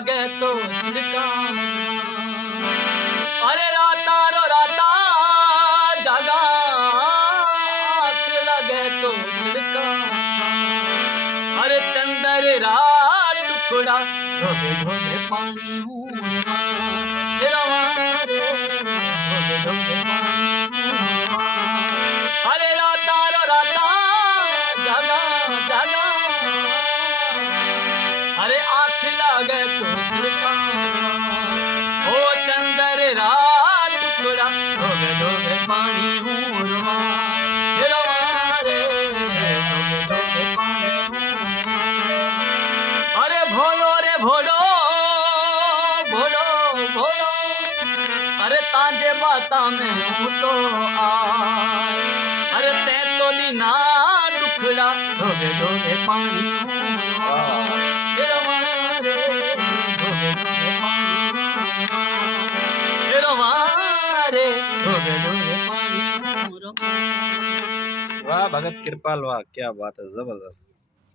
लागे तो छिड़का अरे राता रो राता जागा आँख लगे तो छिड़का अरे चंदर रात टुकड़ा धोबे धोबे पानी हूँ अरे राता रो राता जागा जागा अरे आँख लागे तो छिड़का ओ चंदर रात टुकड़ा धोबे धोबे पानी हूँ अरे भोलो रे भोलो भोलो भोलो अरे ताजे बाता में हूँ तो आए अरे ते तो लीना दुखड़ा धोबे धोबे पानी वाह भगत कृपाल, वाह क्या बात है, जबरदस्त।